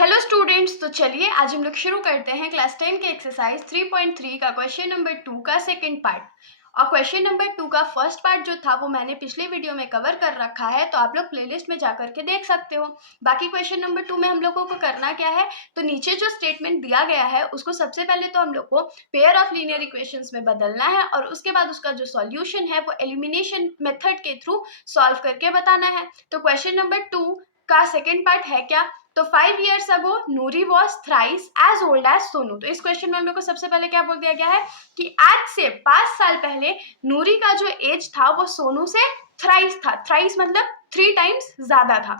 Hello students, तो चलिए आज हम लोग शुरू करते हैं क्लास 10 के एक्सरसाइज 3.3 का क्वेश्चन नंबर 2 का सेकंड पार्ट। और क्वेश्चन नंबर 2 का फर्स्ट पार्ट जो था वो मैंने पिछले वीडियो में कवर कर रखा है, तो आप लोग प्लेलिस्ट में जा करके देख सकते हो। बाकी क्वेश्चन नंबर 2 में हम लोगों को करना क्या है, तो नीचे जो स्टेटमेंट दिया गया है उसको सबसे पहले तो हम लोग को पेयर ऑफ लीनियर इक्वेशंस में बदलना है और उसके बाद उसका जो सॉल्यूशन है वो एलिमिनेशन मेथड के थ्रू सॉल्व करके बताना है। तो क्वेश्चन नंबर 2 का सेकेंड पार्ट है क्या, तो 5 years ago Noori was thrice as old as Sonu. तो इस क्वेश्चन में हम लोग को सबसे पहले क्या बोल दिया गया है कि आज से 5 साल पहले नूरी का जो एज था वो सोनू से थ्राइस था। थ्राइस मतलब 3 टाइम्स ज्यादा था।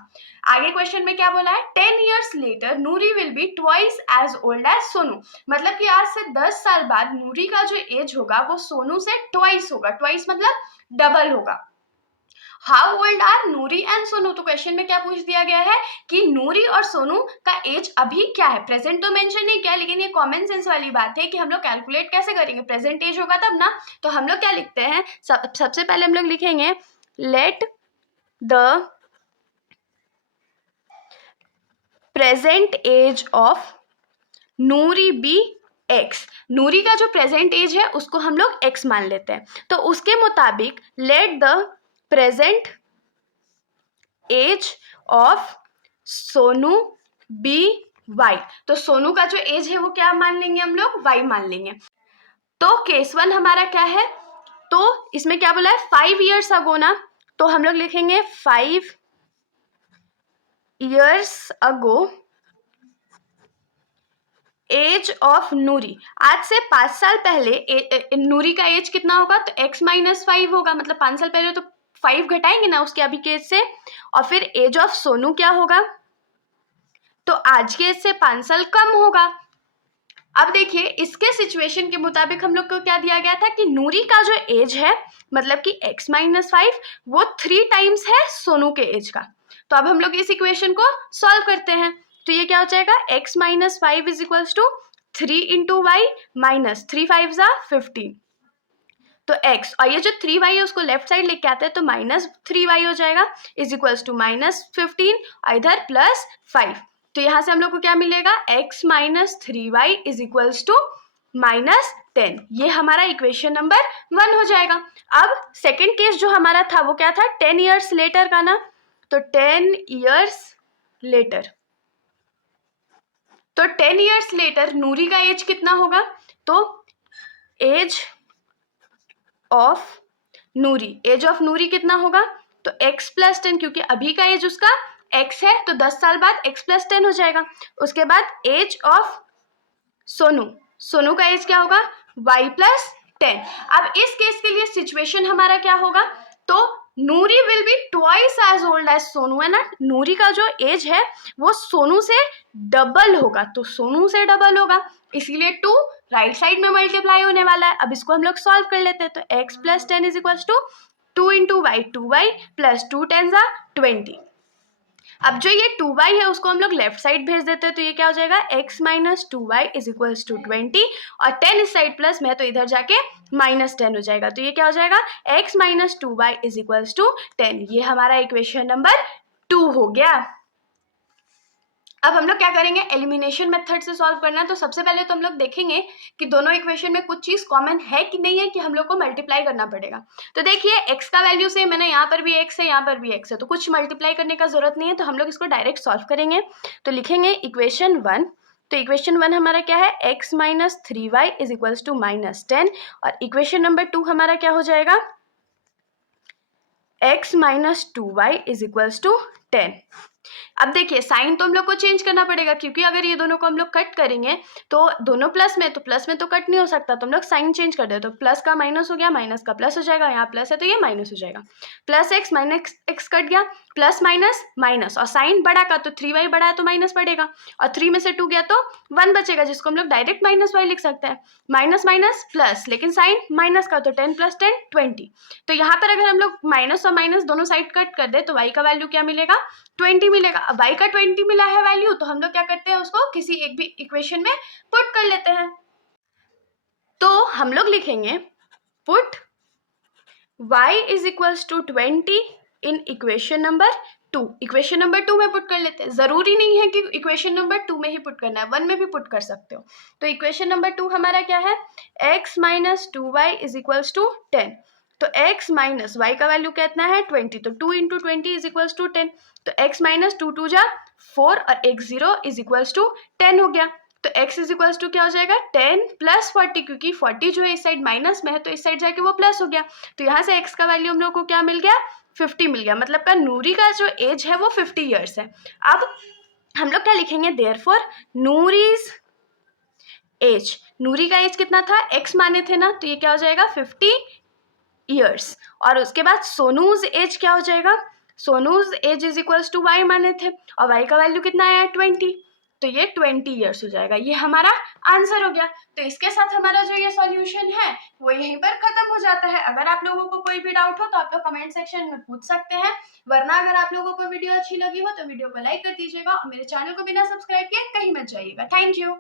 आगे क्वेश्चन में क्या बोला है, 10 years later Noori will be twice as old as Sonu. मतलब कि आज से 10 साल बाद नूरी का जो एज होगा वो सोनू से ट्वाइस होगा। ट्वाइस मतलब डबल होगा। How old are Noori and Sonu. तो क्वेश्चन में क्या पूछ दिया गया है कि नूरी और सोनू का एज अभी क्या है। प्रेजेंट तो मेंशन नहीं किया, लेकिन ये कॉमन सेंस वाली बात है कि हम लोग कैलकुलेट कैसे करेंगे, प्रेजेंट एज होगा तब ना। तो हम लोग क्या लिखते हैं, सबसे पहले हम लोग लिखेंगे let the present age of Noori be x. Noori का जो प्रेजेंट एज है उसको हम लोग एक्स मान लेते हैं। तो उसके मुताबिक let the present age of Sonu be Y. तो सोनू का जो एज है वो क्या मान लेंगे हम लोग, वाई मान लेंगे। तो केस 1 हमारा क्या है, तो इसमें क्या बोला है 5 years अगो ना, तो हम लोग लिखेंगे 5 years अगो एज ऑफ नूरी। आज से 5 साल पहले नूरी का एज कितना होगा, तो x माइनस 5 होगा। मतलब 5 साल पहले तो 5 घटाएंगे ना उसके अभी के एज से, और फिर एज ऑफ सोनू क्या होगा, तो आज के एज से 5 साल कम होगा। अब देखिए इसके सिचुएशन के मुताबिक हम लोग को क्या दिया गया था कि नूरी का जो एज है मतलब कि x माइनस 5 वो 3 टाइम्स है सोनू के एज का। तो अब हम लोग इस इक्वेशन को सॉल्व करते हैं। तो ये क्या हो जाएगा, x minus 5 is equals to 3 into Y minus 3 5 जा 15। तो x और ये जो 3y है उसको लेफ्ट साइड लेके आते हैं तो माइनस 3y हो जाएगा इज इक्वल्स टू माइनस 15 और इधर प्लस 5। तो यहाँ से हम लोग को क्या मिलेगा, x minus 3y is equals to minus 10। ये हमारा इक्वेशन नंबर 1 हो जाएगा। अब सेकेंड केस जो हमारा था वो क्या था, 10 years लेटर का ना। तो 10 years लेटर, तो 10 years लेटर नूरी का एज कितना होगा, तो age of Noori, age of Noori कितना होगा, तो x प्लस 10, क्योंकि अभी का एज उसका x है तो 10 साल बाद x प्लस 10 हो जाएगा। उसके बाद एज ऑफ सोनू, सोनू का एज क्या होगा, y प्लस 10। अब इस केस के लिए सिचुएशन हमारा क्या होगा, तो Noori will be twice as old as Sonu, है ना। नूरी का जो एज है वो सोनू से डबल होगा, तो सोनू से डबल होगा, इसीलिए 2 राइट साइड में मल्टीप्लाई होने वाला है। अब इसको हम लोग सॉल्व कर लेते हैं। तो x plus 10 is equals to 2 into Y, 2y plus 2 10 जा 20। अब जो ये 2y है उसको हम लोग लेफ्ट साइड भेज देते हैं। तो ये क्या हो जाएगा, x minus 2y is equals to 20 और 10 इस साइड प्लस में तो इधर जाके माइनस 10 हो जाएगा। तो ये क्या हो जाएगा, x minus 2y is equals to 10। ये हमारा इक्वेशन नंबर 2 हो गया। अब हम लोग क्या करेंगे, एलिमिनेशन मेथड से सॉल्व करना है। तो सबसे पहले तो हम लोग देखेंगे कि दोनों इक्वेशन में कुछ चीज कॉमन है कि नहीं है, कि हम लोग को मल्टीप्लाई करना पड़ेगा। तो देखिए x का वैल्यू सेम है ना, यहाँ पर भी x है यहाँ पर भी x है, तो कुछ मल्टीप्लाई करने का जरूरत नहीं है। तो हम लोग इसको डायरेक्ट सॉल्व करेंगे। तो लिखेंगे इक्वेशन 1। तो इक्वेशन 1 हमारा क्या है, x minus 3y is equals to minus 10। और इक्वेशन नंबर 2 हमारा क्या हो जाएगा, x minus 2y is equals to 10। अब देखिए साइन तो हम लोग को चेंज करना पड़ेगा, क्योंकि अगर ये दोनों को हम लोग कट करेंगे तो दोनों प्लस में, तो प्लस में तो कट नहीं हो सकता, तो हम लोग साइन चेंज कर दे। तो प्लस का माइनस हो गया, माइनस का प्लस हो जाएगा, यहाँ प्लस है तो ये माइनस हो जाएगा। Plus x minus x cut गया, प्लस माइनस माइनस, और साइन बड़ा का तो 3y बड़ा है तो माइनस पड़ेगा, और 3 में से 2 गया तो 1 बचेगा, जिसको हम लोग डायरेक्ट माइनस y लिख सकते हैं। माइनस माइनस प्लस, लेकिन साइन माइनस का तो 10 प्लस 10 20। तो यहाँ पर अगर हम लोग माइनस और माइनस दोनों साइड कट कर दे तो y का वैल्यू क्या मिलेगा, 20 मिलेगा। अब y का 20 मिला है वैल्यू, तो हम लोग क्या करते हैं, उसको किसी एक भी इक्वेशन में पुट कर लेते हैं। तो हम लोग लिखेंगे put y is equals to 20 in equation number 2, equation number 2 में पुट कर लेते हैं। ज़रूरी नहीं है कि इक्वेशन नंबर 2 में ही पुट करना है, 1 में भी पुट कर सकते हो। तो इक्वेशन नंबर 2 हमारा क्या है, x minus 2y is equals to 10। तो x माइनस y का वैल्यू कितना है 20, तो 2 इंटू 20 इज इक्वल्स टू 10। तो x माइनस 2 2 जा 4 और x 0 इज इक्वल्स टू 10 हो गया। तो x इज इक्वल्स टू क्या हो जाएगा 10 प्लस 40, क्योंकि 40 जो है इस साइड माइनस में है तो इस साइड जाके वो प्लस हो गया। तो यहाँ से x का वैल्यू हम लोग को क्या मिल गया 50 मिल गया। मतलब का नूरी का जो एज है वो 50 ईयर्स है। अब हम लोग क्या लिखेंगे, देयरफॉर नूरीज एज, नूरी का एज कितना था x माने थे ना, तो ये क्या हो जाएगा 50 ईयर्स। और उसके बाद सोनूज एज क्या हो जाएगा, Sonu's age is equals to y माने थे और y का वैल्यू कितना आया 20, तो ये 20 ईयर्स हो जाएगा। ये हमारा आंसर हो गया। तो इसके साथ हमारा जो ये सॉल्यूशन है वो यहीं पर खत्म हो जाता है। अगर आप लोगों को कोई भी डाउट हो तो आप लोग कमेंट सेक्शन में पूछ सकते हैं, वरना अगर आप लोगों को वीडियो अच्छी लगी हो तो वीडियो को लाइक कर दीजिएगा और मेरे चैनल को बिना सब्सक्राइब किए कहीं मत जाइएगा। Thank you.